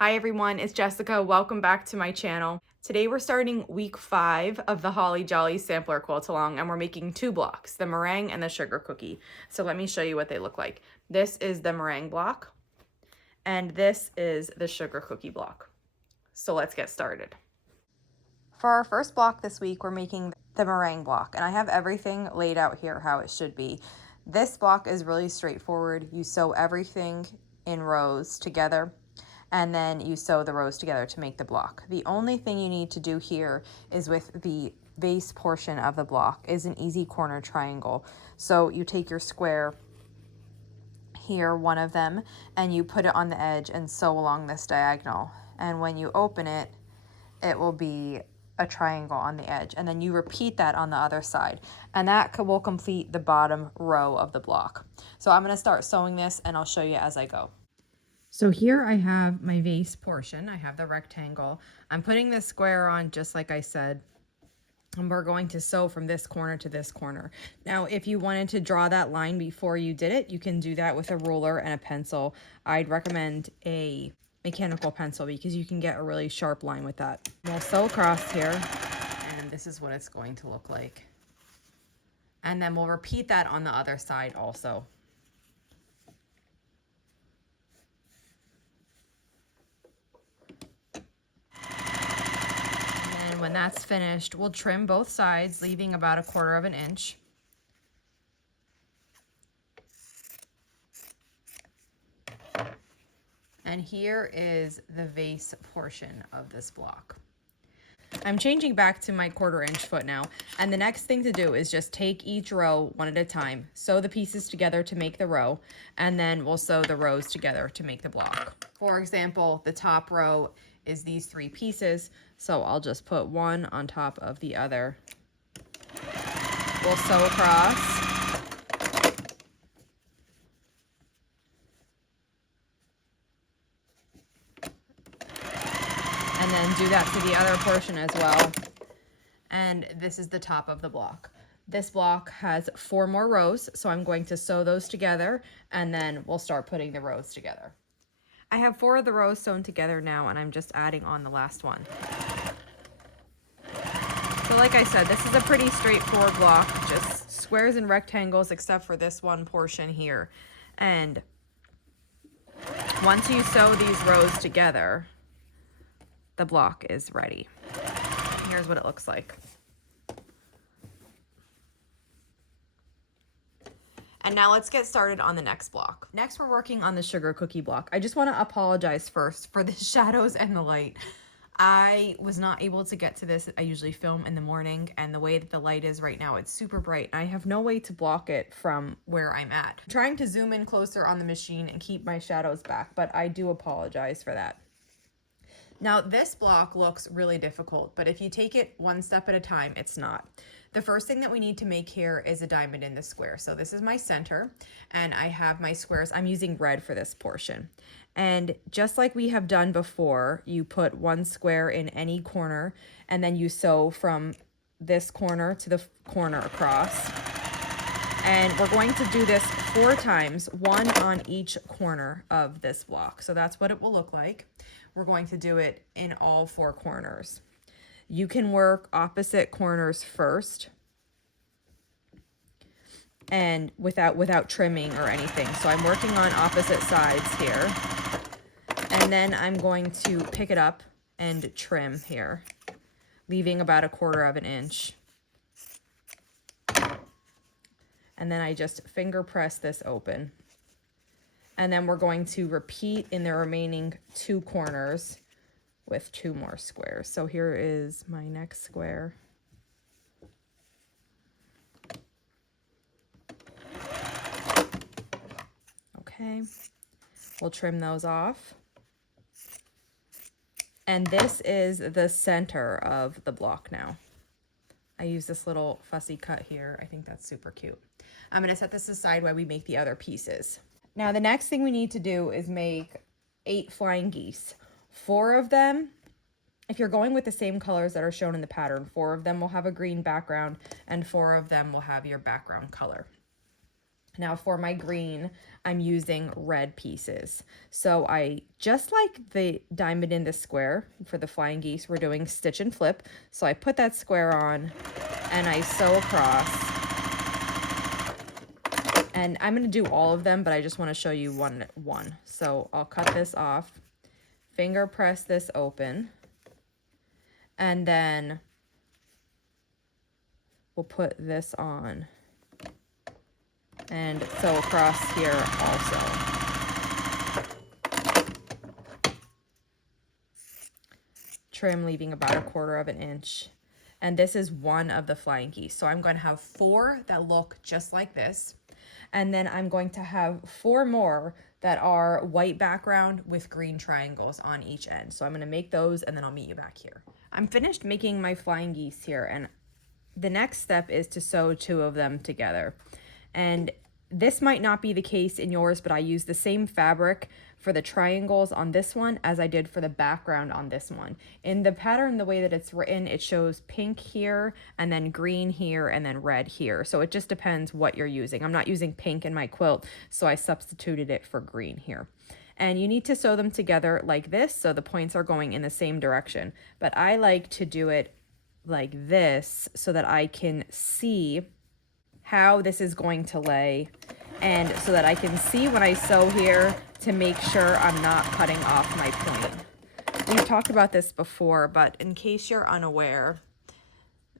Hi everyone, it's Jessica. Welcome back to my channel. Today we're starting week 5 of the Holly Jolly Sampler Quilt Along, and we're making 2 blocks, the meringue and the sugar cookie. So let me show you what they look like. This is the meringue block, and this is the sugar cookie block. So let's get started. For our first block this week, we're making the meringue block, and I have everything laid out here how it should be. This block is really straightforward. You sew everything in rows together, and then you sew the rows together to make the block. The only thing you need to do here is with the base portion of the block is an easy corner triangle. So you take your square here, one of them, and you put it on the edge and sew along this diagonal. And when you open it, it will be a triangle on the edge, and then you repeat that on the other side, and that will complete the bottom row of the block. So I'm going to start sewing this and I'll show you as I go. So here I have my vase portion. I have the rectangle. I'm putting this square on just like I said, and we're going to sew from this corner to this corner. Now, if you wanted to draw that line before you did it, you can do that with a ruler and a pencil. I'd recommend a mechanical pencil because you can get a really sharp line with that. We'll sew across here, and this is what it's going to look like. And then we'll repeat that on the other side also. When that's finished, we'll trim both sides, leaving about 1/4 inch. And here is the vase portion of this block. I'm changing back to my 1/4 inch foot now, and the next thing to do is just take each row one at a time, sew the pieces together to make the row, and then we'll sew the rows together to make the block. For example, the top row is these 3 pieces, so I'll just put one on top of the other. We'll sew across. And then do that to the other portion as well. And this is the top of the block. This block has 4 more rows, so I'm going to sew those together, and then we'll start putting the rows together. I have 4 of the rows sewn together now, and I'm just adding on the last one. So like I said, this is a pretty straightforward block, just squares and rectangles except for this one portion here. And once you sew these rows together, the block is ready. Here's what it looks like. And now let's get started on the next block. Next, we're working on the sugar cookie block. I just want to apologize first for the shadows and the light. I was not able to get to this. I usually film in the morning, and the way that the light is right now, it's super bright. I have no way to block it from where I'm at. I'm trying to zoom in closer on the machine and keep my shadows back, but I do apologize for that. Now, this block looks really difficult, but if you take it one step at a time, it's not. The first thing that we need to make here is a diamond in the square. So this is my center, and I have my squares. I'm using red for this portion. And just like we have done before, you put one square in any corner, and then you sew from this corner to the corner across. And we're going to do this 4 times, one on each corner of this block. So that's what it will look like. We're going to do it in all 4 corners. You can work opposite corners first and without trimming or anything. So I'm working on opposite sides here. And then I'm going to pick it up and trim here, leaving about 1/4 inch. And then I just finger press this open. And then we're going to repeat in the remaining 2 corners with 2 more squares. So here is my next square. Okay, we'll trim those off. And this is the center of the block now. I use this little fussy cut here. I think that's super cute. I'm going to set this aside while we make the other pieces. Now, the next thing we need to do is make 8 flying geese. 4 of them, if you're going with the same colors that are shown in the pattern, 4 of them will have a green background, and 4 of them will have your background color. Now for my green, I'm using red pieces. So I, just like the diamond in the square for the flying geese, we're doing stitch and flip. So I put that square on and I sew across. And I'm gonna do all of them, but I just wanna show you one. So I'll cut this off, finger press this open, and then we'll put this on. And sew across here also. Trim, leaving about 1/4 of an inch. And this is one of the flying geese. So I'm going to have 4 that look just like this. And then I'm going to have 4 more that are white background with green triangles on each end. So I'm going to make those and then I'll meet you back here. I'm finished making my flying geese here, and the next step is to sew 2 of them together. And this might not be the case in yours, but I use the same fabric for the triangles on this one as I did for the background on this one. In the pattern, the way that it's written, it shows pink here and then green here and then red here. So it just depends what you're using. I'm not using pink in my quilt, so I substituted it for green here. And you need to sew them together like this so the points are going in the same direction. But I like to do it like this so that I can see how this is going to lay, and so that I can see when I sew here to make sure I'm not cutting off my point. We've talked about this before, but in case you're unaware,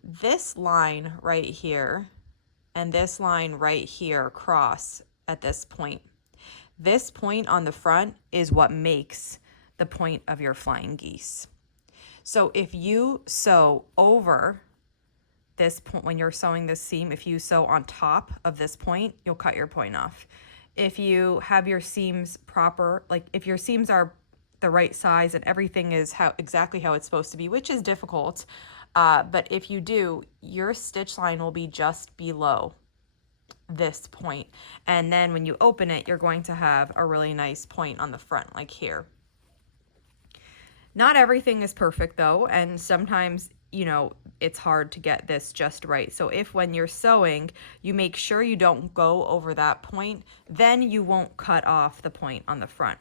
this line right here and this line right here cross at this point. This point on the front is what makes the point of your flying geese. So if you sew over this point, when you're sewing this seam, if you sew on top of this point, you'll cut your point off. If you have your seams proper, like if your seams are the right size and everything is exactly how it's supposed to be, which is difficult, but if you do, your stitch line will be just below this point. And then when you open it, you're going to have a really nice point on the front, like here. Not everything is perfect though, and sometimes, you know, it's hard to get this just right. So if when you're sewing, you make sure you don't go over that point, then you won't cut off the point on the front.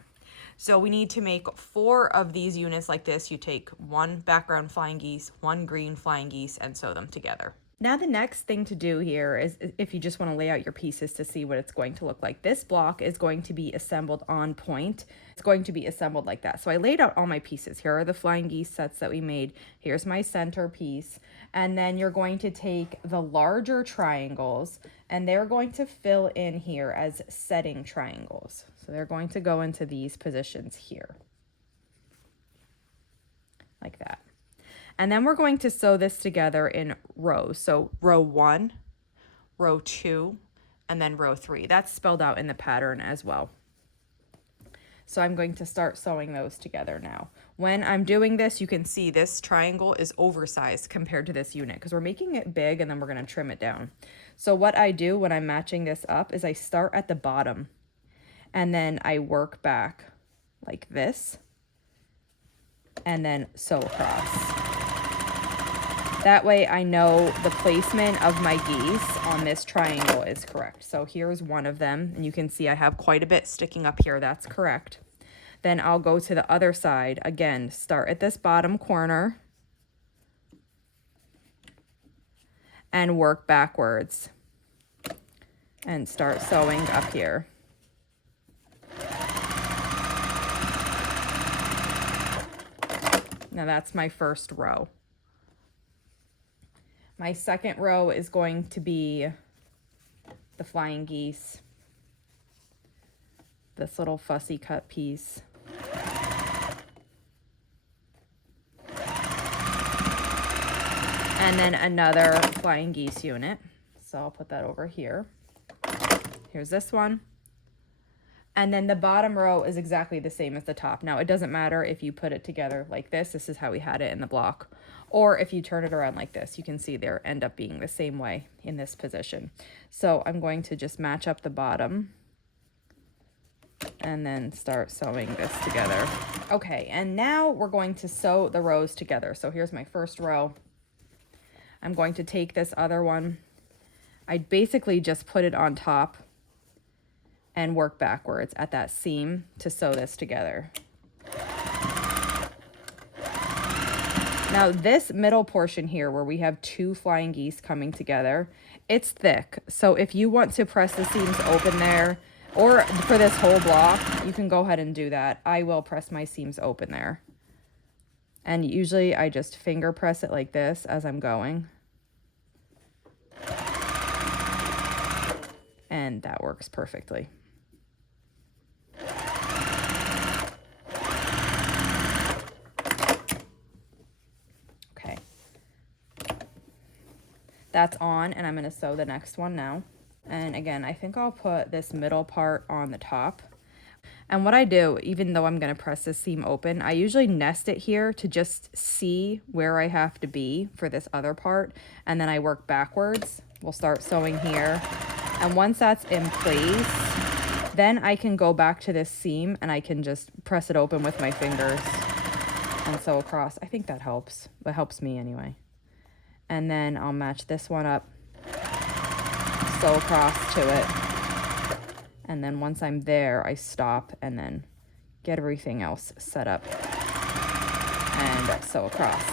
So we need to make 4 of these units like this. You take 1 background flying geese, 1 green flying geese, and sew them together. Now the next thing to do here is, if you just want to lay out your pieces to see what it's going to look like, this block is going to be assembled on point. It's going to be assembled like that. So I laid out all my pieces. Here are the flying geese sets that we made. Here's my center piece. And then you're going to take the larger triangles and they're going to fill in here as setting triangles. So they're going to go into these positions here, like that. And then we're going to sew this together in rows. So row 1, row 2, and then row 3. That's spelled out in the pattern as well. So I'm going to start sewing those together now. When I'm doing this, you can see this triangle is oversized compared to this unit because we're making it big and then we're going to trim it down. So what I do when I'm matching this up is I start at the bottom and then I work back like this and then sew across. That way I know the placement of my geese on this triangle is correct. So here's one of them, and you can see I have quite a bit sticking up here. That's correct. Then I'll go to the other side. Again, start at this bottom corner and work backwards and start sewing up here. Now that's my first row. My second row is going to be the flying geese, this little fussy cut piece. And then another flying geese unit. So I'll put that over here. Here's this one. And then the bottom row is exactly the same as the top. Now, it doesn't matter if you put it together like this. This is how we had it in the block. Or if you turn it around like this, you can see they end up being the same way in this position. So I'm going to just match up the bottom and then start sewing this together. Okay, and now we're going to sew the rows together. So here's my first row. I'm going to take this other one. I basically just put it on top and work backwards at that seam to sew this together. Now this middle portion here where we have 2 flying geese coming together, it's thick. So if you want to press the seams open there, or for this whole block, you can go ahead and do that. I will press my seams open there. And usually I just finger press it like this as I'm going. And that works perfectly. Okay. That's on, and I'm going to sew the next one now. And again, I think I'll put this middle part on the top. And what I do, even though I'm going to press this seam open, I usually nest it here to just see where I have to be for this other part. And then I work backwards. We'll start sewing here. And once that's in place, then I can go back to this seam and I can just press it open with my fingers and sew across. I think that helps. That helps me anyway. And then I'll match this one up, sew across to it. And then once I'm there, I stop and then get everything else set up and sew across.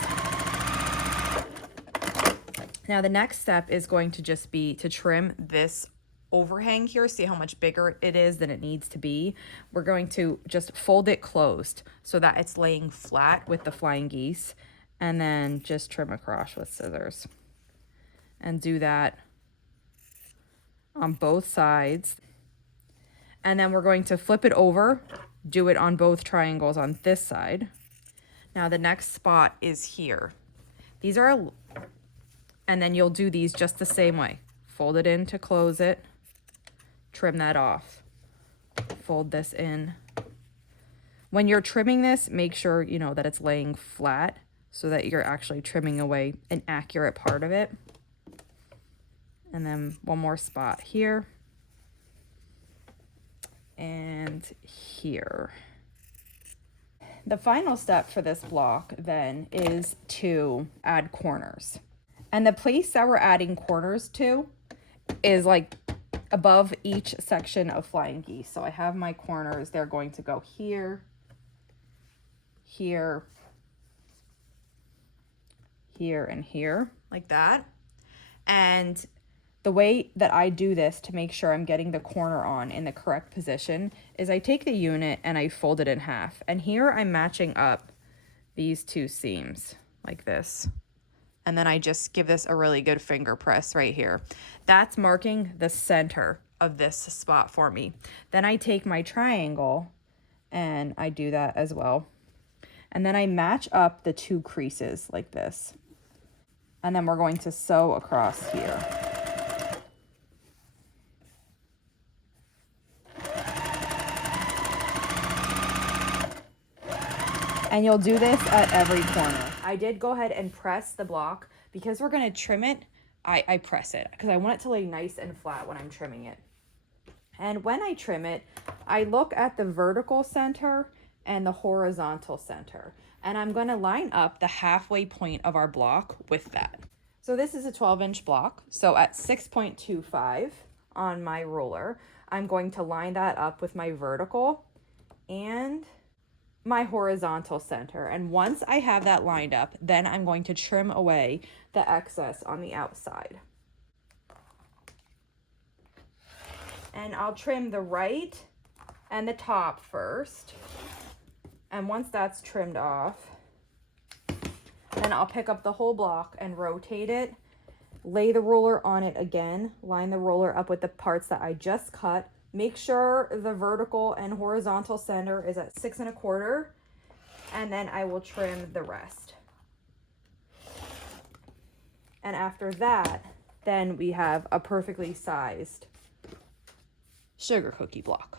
Now the next step is going to just be to trim this overhang here. See how much bigger it is than it needs to be. We're going to just fold it closed so that it's laying flat with the flying geese, and then just trim across with scissors. And do that on both sides. And then we're going to flip it over, do it on both triangles on this side. Now the next spot is here. These are, and then you'll do these just the same way. Fold it in to close it, trim that off, fold this in. When you're trimming this, make sure you know that it's laying flat so that you're actually trimming away an accurate part of it. And then one more spot here. And here. The final step for this block then is to add corners. And the place that we're adding corners to is like above each section of flying geese. So I have my corners, they're going to go here, here, here, and here, like that. And the way that I do this to make sure I'm getting the corner on in the correct position is I take the unit and I fold it in half. And here I'm matching up these 2 seams like this. And then I just give this a really good finger press right here. That's marking the center of this spot for me. Then I take my triangle and I do that as well. And then I match up the 2 creases like this. And then we're going to sew across here. And you'll do this at every corner. I did go ahead and press the block because we're going to trim it. I press it because I want it to lay nice and flat when I'm trimming it. And when I trim it, I look at the vertical center and the horizontal center. And I'm going to line up the halfway point of our block with that. So this is a 12-inch block. So at 6.25 on my ruler, I'm going to line that up with my vertical and my horizontal center. And once I have that lined up, then I'm going to trim away the excess on the outside. And I'll trim the right and the top first. And once that's trimmed off, then I'll pick up the whole block and rotate it, lay the ruler on it again, line the ruler up with the parts that I just cut. Make sure the vertical and horizontal center is at 6 1/4, and then I will trim the rest. And after that, then we have a perfectly sized sugar cookie block.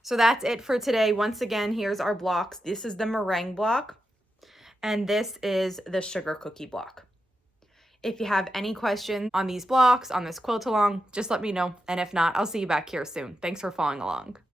So that's it for today. Once again, here's our blocks. This is the meringue block, and this is the sugar cookie block. If you have any questions on these blocks, on this quilt along, just let me know. And if not, I'll see you back here soon. Thanks for following along.